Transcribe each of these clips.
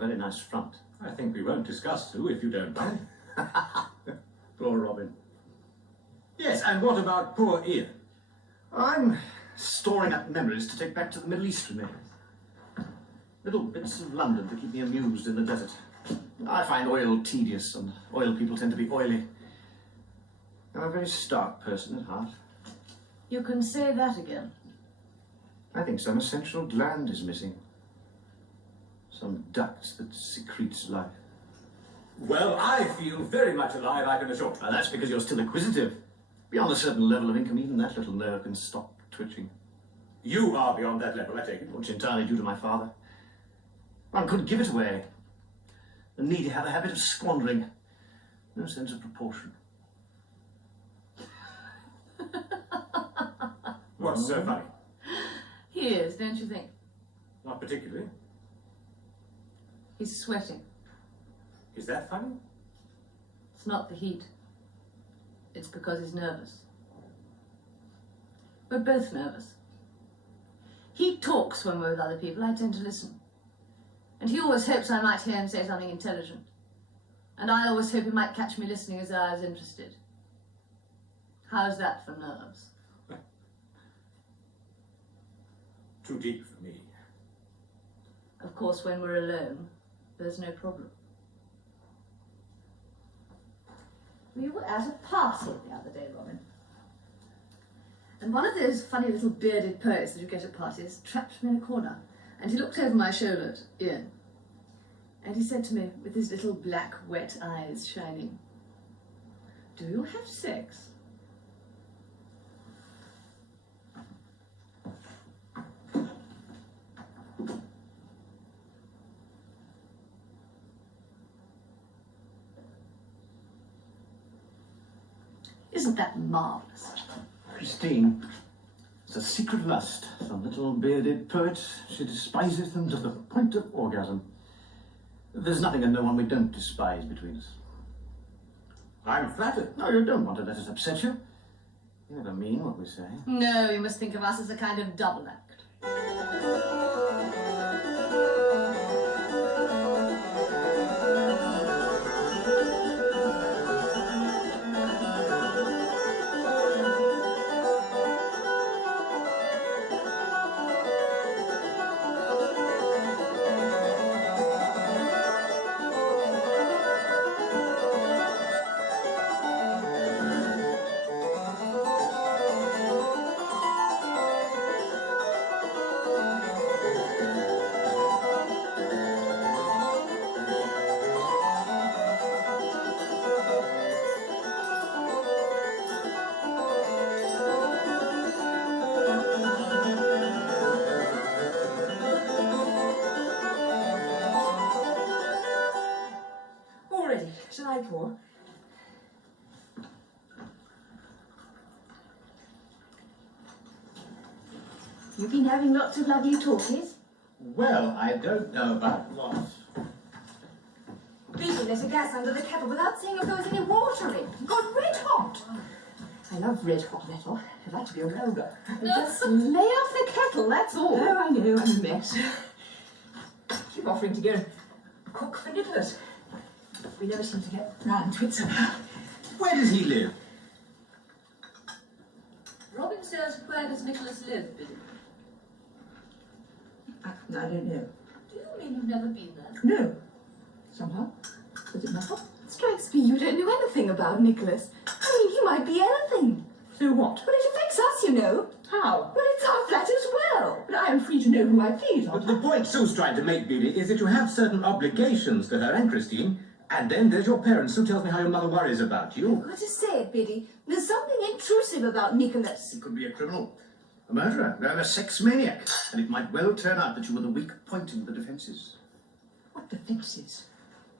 very nice front. I think we won't discuss Sue if you don't mind. Poor Robin. Yes, and what about poor Ian? I'm storing up memories to take back to the Middle East with me. Little bits of London to keep me amused in the desert. I find oil tedious, and oil people tend to be oily. I'm a very stark person at heart. You can say that again. I think some essential gland is missing. Some duct that secretes life. Well, I feel very much alive, I can assure you. That's because you're still acquisitive. Beyond a certain level of income, even that little nerve can stop twitching. You are beyond that level, I take it. Which entirely due to my father. One couldn't give it away. The needy have a habit of squandering. No sense of proportion. What's so funny? He is, don't you think? Not particularly. He's sweating. Is that funny? It's not the heat. It's because he's nervous. We're both nervous. He talks when we're with other people. I tend to listen. And he always hopes I might hear him say something intelligent. And I always hope he might catch me listening as though I was interested. How's that for nerves? Too deep for me. Of course, when we're alone, there's no problem. We were at a party the other day, Robin. And one of those funny little bearded poets that you get at parties trapped me in a corner. And he looked over my shoulder at Ian. And he said to me, with his little black, wet eyes shining, "Do you have sex?" Isn't that marvellous? Christine, it's a secret lust. Some little bearded poet, she despises them to the point of orgasm. There's nothing and no one we don't despise between us. I'm flattered. No, you don't want to let us upset you. You never mean what we say. No, you must think of us as a kind of double act. Shall I pour? You've been having lots of lovely talkies? Well, I don't know about what. Biddy lit a gas under the kettle without seeing if there was any water in. It got red hot. I love red hot metal. I'd like to be a welder. Just lay off the kettle, that's all. Oh, I know, I'm a mess. Keep offering to go and cook for Nicholas. We never seem to get round to it somehow. Where does he live? Robin says, where does Nicholas live, Biddy? I don't know. Do you mean you've never been there? No. Somehow. Does it matter? Strikes me you don't know anything about Nicholas. I mean, he might be anything. So what? Well, it affects us, you know. How? Well, it's our flat as well. But I am free to know who I please, But aren't the I? point Sue's trying to make, Biddy, is that you have certain obligations to her and Christine, and then there's your parents. Sue tells me how your mother worries about you. I've got to say it, Biddy. There's something intrusive about Nicholas. He could be a criminal, a murderer, a sex maniac, and it might well turn out that you were the weak point in the defences. What defences?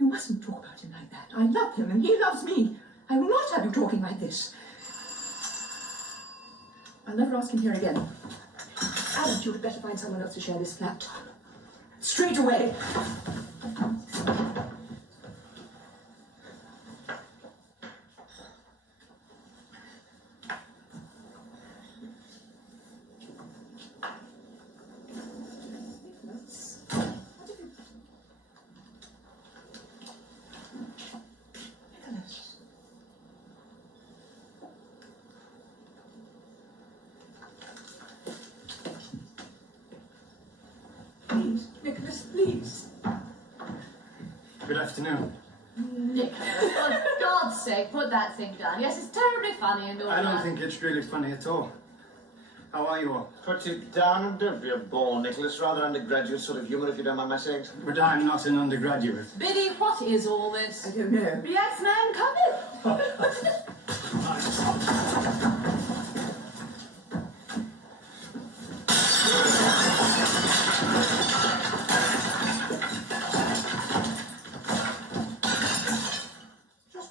You mustn't talk about him like that. I love him and he loves me. I will not have you talking like this. I'll never ask him here again. Adam, you had better find someone else to share this flat. Straight away. Nicholas, please. Good afternoon. Nicholas, for God's sake, put that thing down. Yes, it's terribly funny and all I that. don't think it's really funny at all. How are you all? Put it down and don't be a bore, Nicholas. Rather undergraduate sort of humour, if you don't mind my saying so. But I'm not an undergraduate. Biddy, what is all this? I don't know. Yes, ma'am, come in.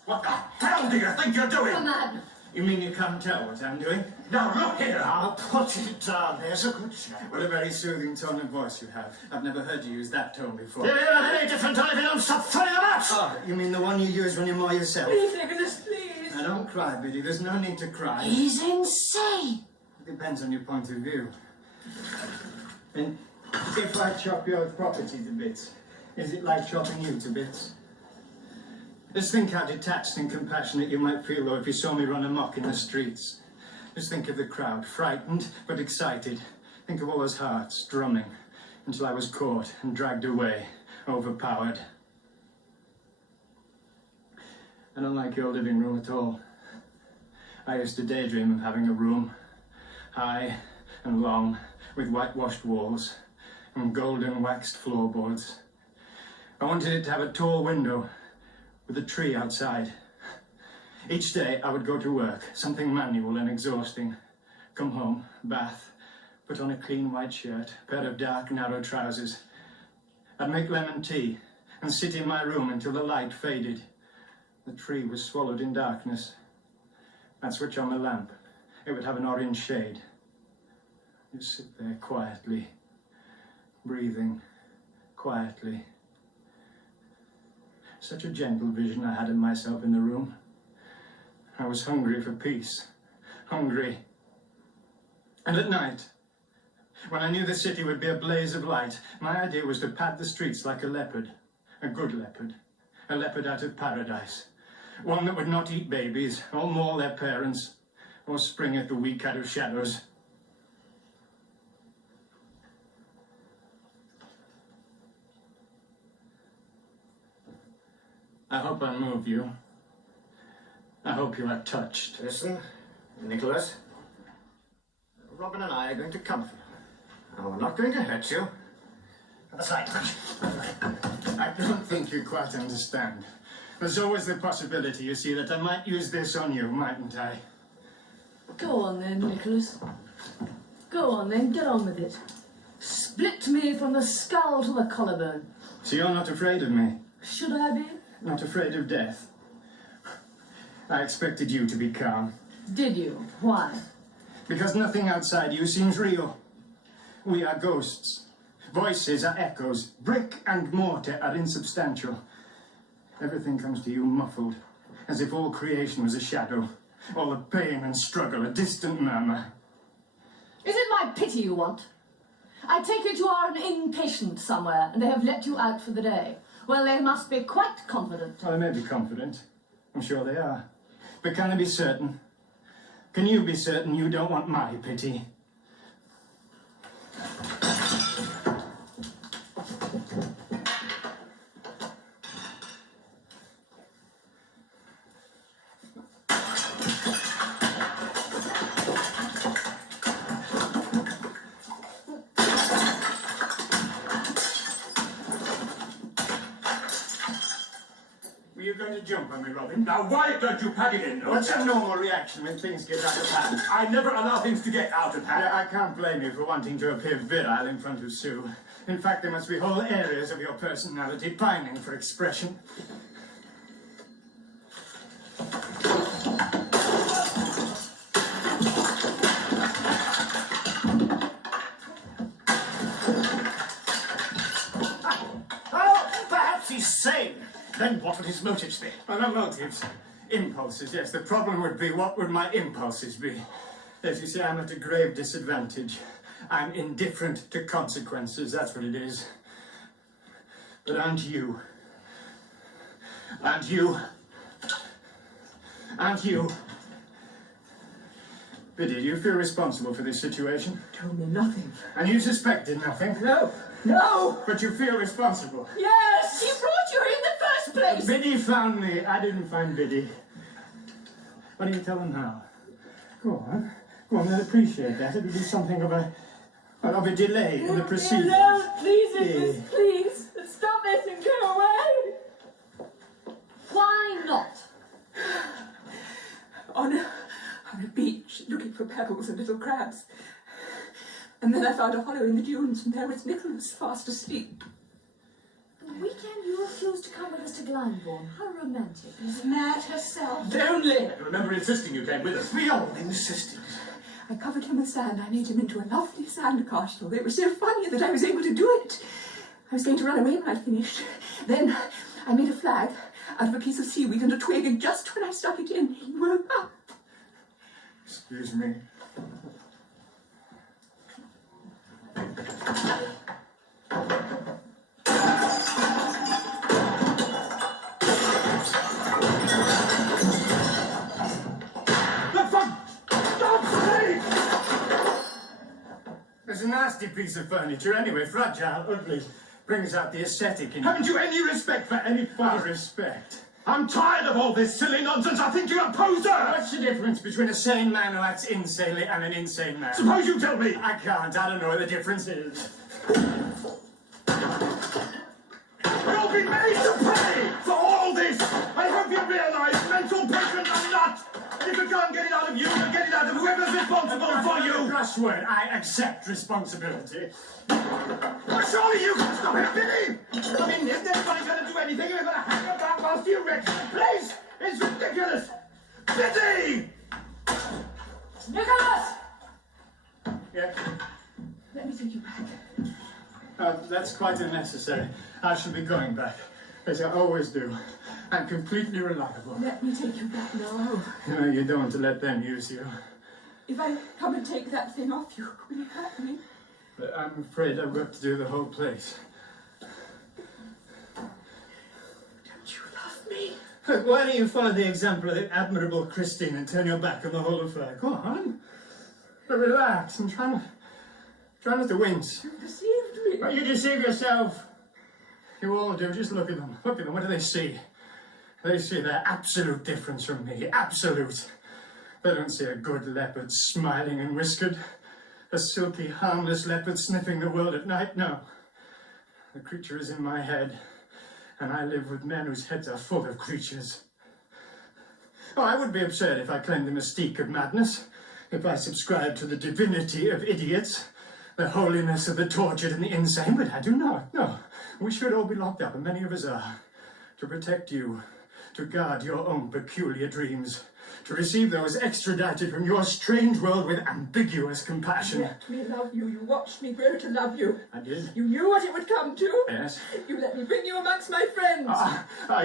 What the hell do you think you're doing? Come on. You mean you can't tell what I'm doing? Now look here! I'll put it down. There's a good chap. What a very soothing tone of voice you have. I've never heard you use that tone before. You're in a very different tone if you don't stop throwing them out! Oh, you mean the one you use when you're more yourself? Please, Nicholas, please. Now, don't cry, Biddy. There's no need to cry. He's insane. It depends on your point of view. And if I chop your property to bits, is it like chopping you to bits? Just think how detached and compassionate you might feel, though, if you saw me run amok in the streets. Just think of the crowd, frightened but excited. Think of all those hearts drumming until I was caught and dragged away, overpowered. I don't like your living room at all. I used to daydream of having a room, high and long, with whitewashed walls and golden waxed floorboards. I wanted it to have a tall window with a tree outside. Each day I would go to work, something manual and exhausting. Come home, bath, put on a clean white shirt, pair of dark, narrow trousers. I'd make lemon tea and sit in my room until the light faded. The tree was swallowed in darkness. I'd switch on the lamp. It would have an orange shade. You'd sit there quietly, breathing quietly. Such a gentle vision I had of myself in the room. I was hungry for peace. Hungry. And at night, when I knew the city would be a blaze of light, my idea was to pad the streets like a leopard. A good leopard. A leopard out of paradise. One that would not eat babies, or maul their parents, or spring at the weak out of shadows. I hope I move you. I hope you are touched. Listen, Nicholas. Robin and I are going to comfort you. And we're not going to hurt you. That's right. I don't think you quite understand. There's always the possibility, you see, that I might use this on you, mightn't I? Go on then, Nicholas. Go on then, get on with it. Split me from the skull to the collarbone. So you're not afraid of me? Should I be? Not afraid of death? I expected you to be calm. Did you? Why? Because nothing outside you seems real. We are ghosts. Voices are echoes. Brick and mortar are insubstantial. Everything comes to you muffled, as if all creation was a shadow. All the pain and struggle, a distant murmur. Is it my pity you want? I take it you are an inpatient somewhere, and they have let you out for the day. Well, they must be quite confident. Well, they may be confident. I'm sure they are. But can they be certain? Can you be certain you don't want my pity? Were you going to jump on me, Robin? Now why don't you pack it in? What's a normal reaction when things get out of hand? I never allow things to get out of hand. I can't blame you for wanting to appear virile in front of Sue. In fact, there must be whole areas of your personality pining for expression. Oh, perhaps he's sane. Then what would his motives be? Well, not motives. Impulses, yes. The problem would be, what would my impulses be? As you say, I'm at a grave disadvantage. I'm indifferent to consequences, that's what it is. But aren't you? Aren't you? Aren't you? Biddy, do you feel responsible for this situation? Told me nothing. And you suspected nothing? No. No! But you feel responsible. Yes! He brought you here in the first place! Biddy found me. I didn't find Biddy. What do you tell him now? Go on. Go on, they'll appreciate that. It'll be something of a delay in the proceedings. No, please, Yeah. please. Stop this and go away. Why not? On a beach, looking for pebbles and little crabs. And then I found a hollow in the dunes, and there was Nicholas, fast asleep. The weekend you refused to come with us to Glyndebourne. How romantic. Is mad herself. Only. I remember insisting you came with us. We all insisted. I covered him with sand. I made him into a lovely sand castle. They were so funny that I was able to do it. I was going to run away when I'd finished. Then I made a flag out of a piece of seaweed and a twig, and just when I stuck it in, he woke up. Excuse me. It's a nasty piece of furniture anyway, fragile, ugly. Brings out the aesthetic in you. Haven't you any respect for any What respect? I'm tired of all this silly nonsense. I think you're a poser. What's the difference between a sane man who acts insanely and an insane man? Suppose you tell me. I can't. I don't know what the difference is. You'll be made to pay for all this. I hope you realise mental patients are not. And if you can't get it out of you, you'll get it out of whoever's responsible for you. Brushword. I accept responsibility. Well, surely you can stop it, Billy. I mean, if anybody's going to do anything, you're going to hang about whilst you wreck the place. It's ridiculous. Billy! Nicholas! Yeah. Let me take you back. That's quite unnecessary. I shall be going back, as I always do. I'm completely reliable. Let me take you back now. No, you don't want to let them use you. If I come and take that thing off you, will you hurt me? But I'm afraid I've got to do the whole place. Don't you love me? Look, why don't you follow the example of the admirable Christine and turn your back on the whole affair? Go on. But relax and try not to wince. You deceived me. Well, you deceive yourself. You all do. Just look at them. Look at them. What do they see? They see their absolute difference from me. Absolute. They don't see a good leopard smiling and whiskered. A silky, harmless leopard sniffing the world at night. No. The creature is in my head. And I live with men whose heads are full of creatures. Oh, I would be absurd if I claimed the mystique of madness. If I subscribed to the divinity of idiots. The holiness of the tortured and the insane. But I do not. No. We should all be locked up, and many of us are. To protect you. To guard your own peculiar dreams. To receive those extradited from your strange world with ambiguous compassion. You let me love you. You watched me grow to love you. I did? You knew what it would come to. Yes. You let me bring you amongst my friends.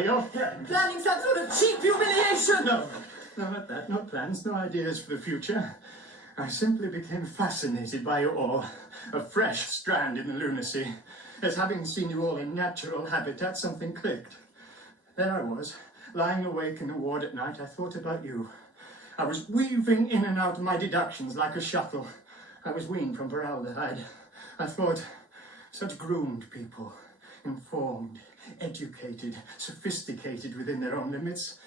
Your friends? Planning some sort of cheap humiliation. No, not that. No plans, no ideas for the future. I simply became fascinated by you all. A fresh strand in the lunacy. As having seen you all in natural habitat, something clicked. There I was, lying awake in the ward at night. I thought about you. I was weaving in and out of my deductions like a shuttle. I was weaned from formaldehyde. I thought, such groomed people, informed, educated, sophisticated within their own limits.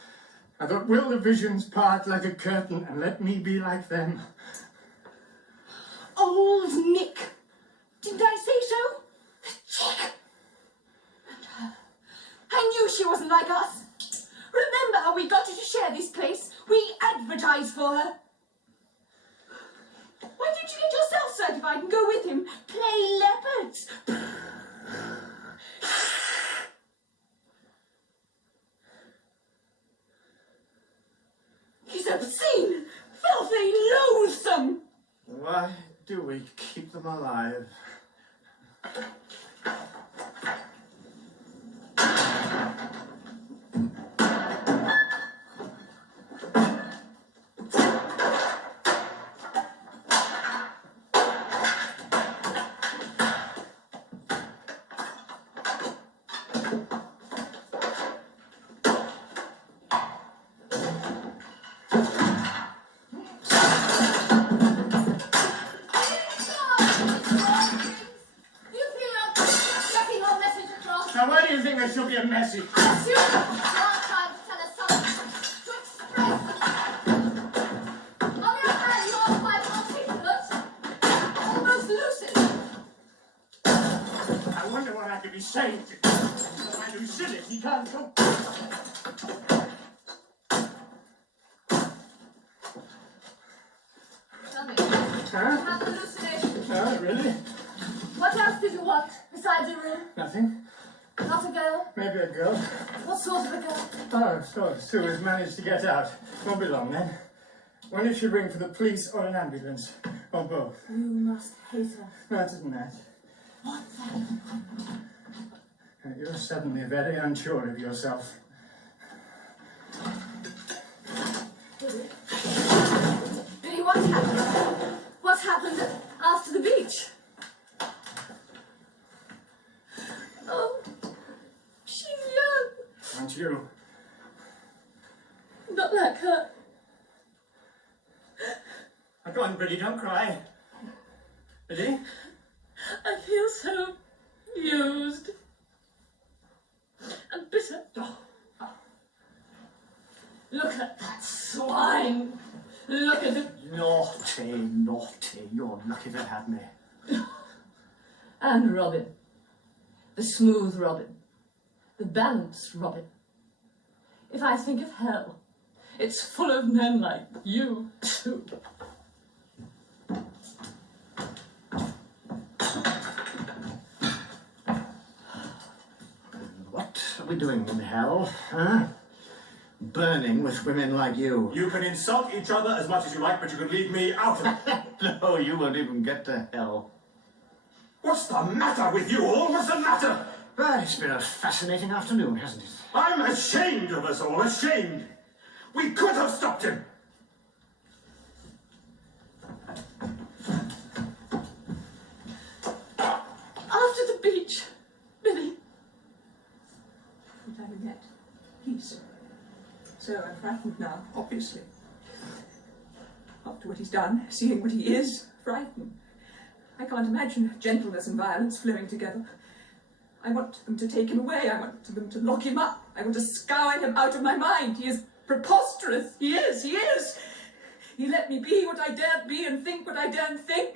I thought, will the visions part like a curtain and let me be like them? Old Nick. Didn't I say so? Chick. And her. I knew she wasn't like us. Remember how we got her to share this place? We advertised for her. Why didn't you get yourself certified and go with him? Play leopards. He's obscene, filthy, loathsome. Why do we keep them alive? You feel Now, why do you think there should be a message? I assume you're trying to tell us something to express. On the other hand, you're quite articulate, almost lucid. I wonder what I could be saying to you. My lucidity can't go. Tell me, Huh? you had hallucinations. Oh, really? What else did you want besides a room? Nothing. Not a girl? Maybe a girl. What sort of a girl? Oh, so Sue has managed to get out. Won't be long then. When did she ring for the police or an ambulance? Or both? You must hate her. No, it isn't that. What then? You're suddenly very unsure of yourself. Billy, what happened? What happened after the beach? Oh, she's young. Aren't you? Not like her. Now, go on, Billy, don't cry. Billy? I feel so used and bitter. Look at that swine. Look at it. Naughty, naughty. You're lucky they had me. And Robin. The smooth Robin. The balanced Robin. If I think of hell, it's full of men like you, too. What are we doing in hell, huh? Burning with women like you. You can insult each other as much as you like, but you can leave me out of it. No, you won't even get to hell. What's the matter with you all? What's the matter? But it's been a fascinating afternoon, hasn't it? I'm ashamed of us all, ashamed. We could have stopped him. After the beach, Billy. What I met. Peace. So I'm frightened now, obviously. After what he's done, seeing what he is, frightened. I can't imagine gentleness and violence flowing together. I want them to take him away. I want them to lock him up. I want to scour him out of my mind. He is preposterous. He is. He let me be what I daren't be and think what I daren't think.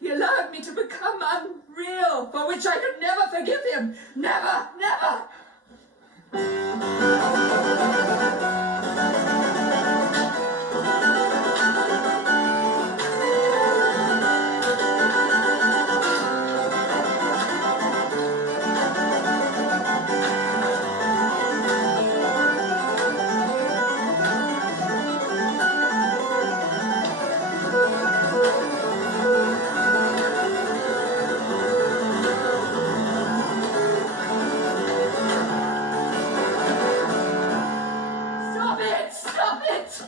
He allowed me to become unreal, for which I could never forgive him. Never, never. Stop it!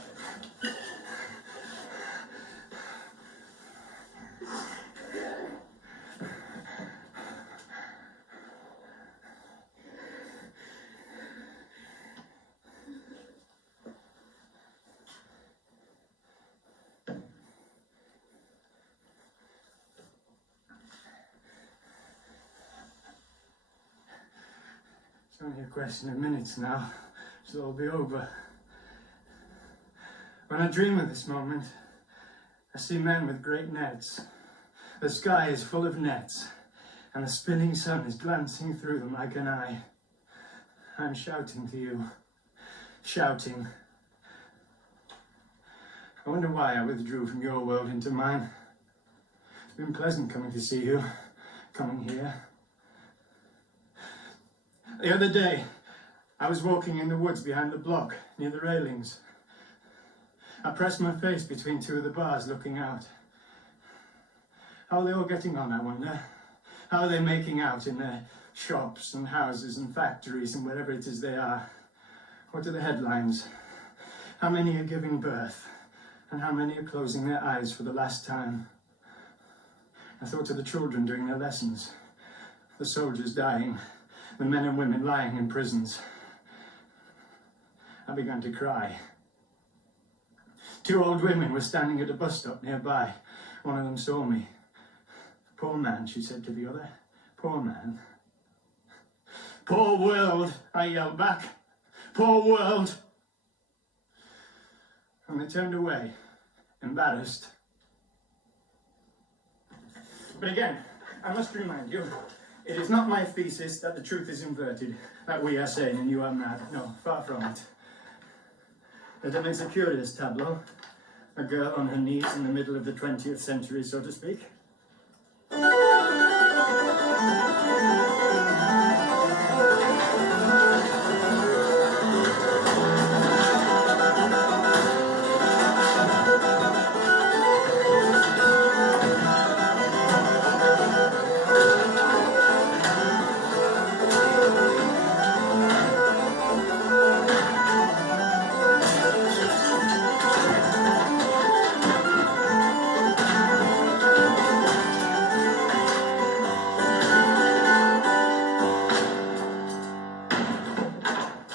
It's only a question of minutes now. It'll all be over. When I dream of this moment, I see men with great nets. The sky is full of nets, and the spinning sun is glancing through them like an eye. I'm shouting to you. Shouting. I wonder why I withdrew from your world into mine. It's been pleasant coming to see you, coming here. The other day, I was walking in the woods behind the block, near the railings. I pressed my face between two of the bars, looking out. How are they all getting on, I wonder? How are they making out in their shops and houses and factories and wherever it is they are? What are the headlines? How many are giving birth? And how many are closing their eyes for the last time? I thought of the children doing their lessons, the soldiers dying, the men and women lying in prisons. I began to cry. Two old women were standing at a bus stop nearby. One of them saw me. "Poor man," she said to the other. "Poor man." Poor world, I yelled back. Poor world. And they turned away, embarrassed. But again, I must remind you, it is not my thesis that the truth is inverted, that we are sane and you are mad. No, far from it. But it makes a curious tableau. A girl on her knees in the middle of the 20th century, so to speak.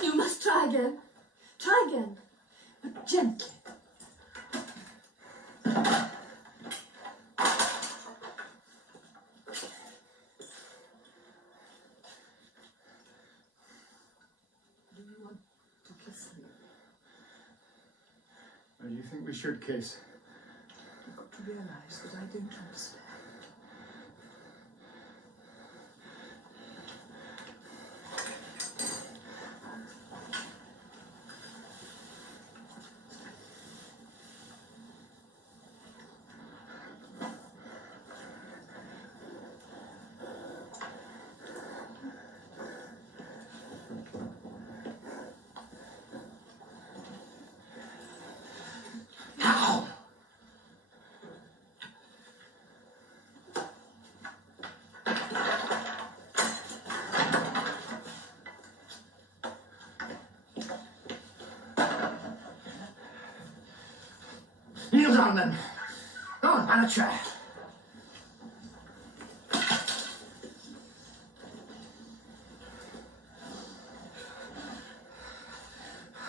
You must try again. Try again. But gently. Do you want to kiss me? Or do you think we should kiss? You've got to realise that I don't understand. Kneel down then. Go on, find a chair.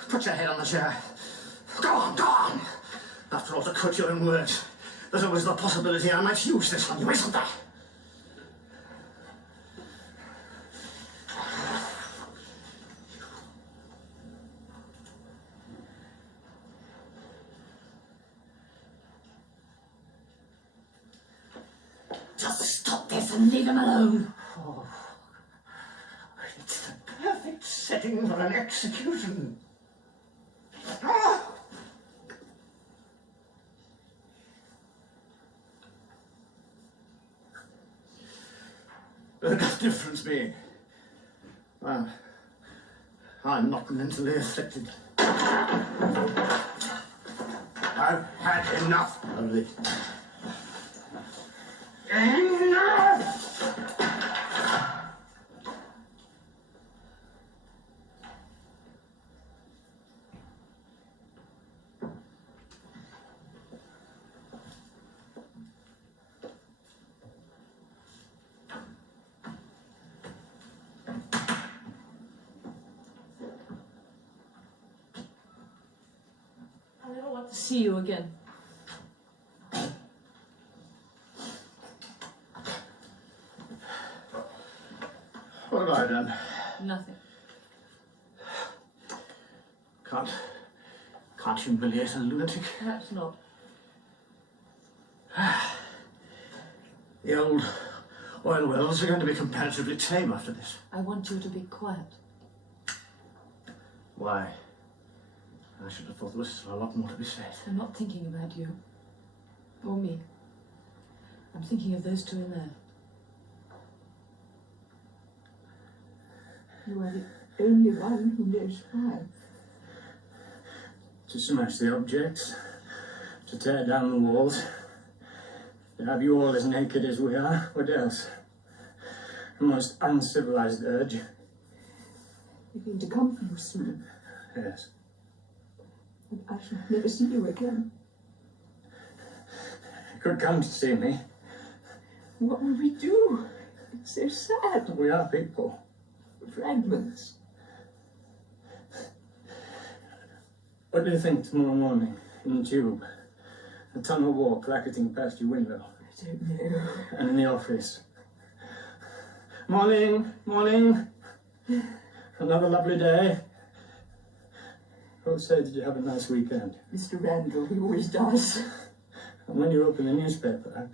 Put your head on the chair. Go on, go on. After all, to quote your own words, there's always the possibility I might use this on you, isn't there? Just stop this and leave him alone. Oh, it's the perfect setting for an execution. Ah! What does the difference be? I'm not mentally afflicted. I've had enough of it. Enough! I never want to see you again. What have I done? Nothing. Can't humiliate a lunatic. Perhaps not. The old oil wells are going to be comparatively tame after this. I want you to be quiet. Why? I should have thought there was still a lot more to be said. I'm not thinking about you. Or me. I'm thinking of those two in there. You are the only one who knows why. To smash the objects, to tear down the walls, to have you all as naked as we are. What else? The most uncivilized urge. You're going to come for you soon, Yes. and I shall never see you again. You could come to see me. What will we do? It's so sad. We are people. Fragments. What do you think tomorrow morning in the tube? The tunnel walk racketing past your window. I don't know. And in the office. Morning, morning. Another lovely day. Oh, say, did you have a nice weekend? Mr. Randall, he always does. And when you open the newspaper...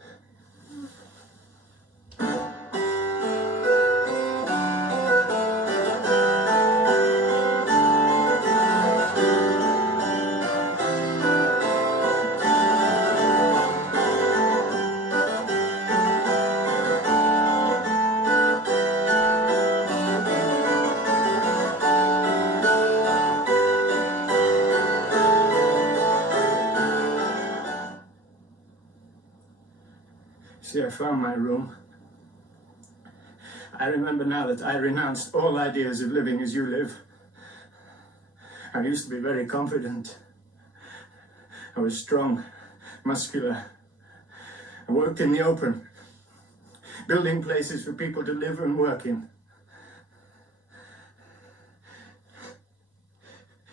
See, I found my room. I remember now that I renounced all ideas of living as you live. I used to be very confident. I was strong, muscular. I worked in the open, building places for people to live and work in.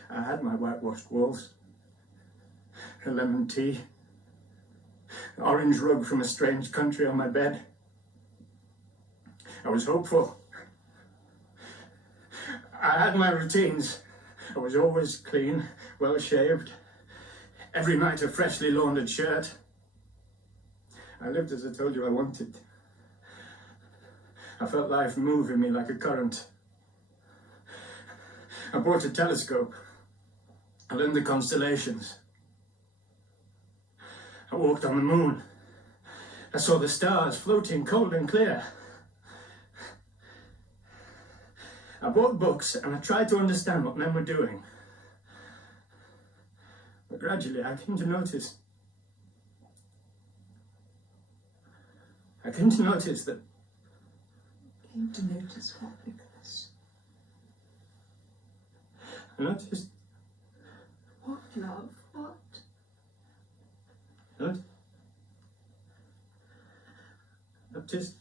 I had my whitewashed walls, a lemon tea, an orange rug from a strange country on my bed. I was hopeful. I had my routines. I was always clean, well shaved. Every night a freshly laundered shirt. I lived as I told you I wanted. I felt life move in me like a current. I bought a telescope. I learned the constellations. I walked on the moon. I saw the stars floating cold and clear. I bought books and I tried to understand what men were doing. But gradually I came to notice that... Came to notice what, Nicholas? I noticed... What, love? What? Noticed